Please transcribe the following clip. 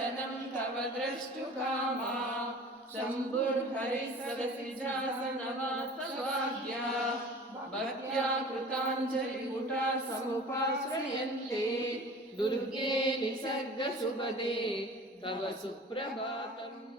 वदनं तव द्रष्टुकामा शम्भुर्हरिः सदसि जासनवासवाद्या भक्त्या कृताञ्जलिपुटा समुपाश्रयन्ते दुर्गे निसर्गसुपदे तव सुप्रभातम्।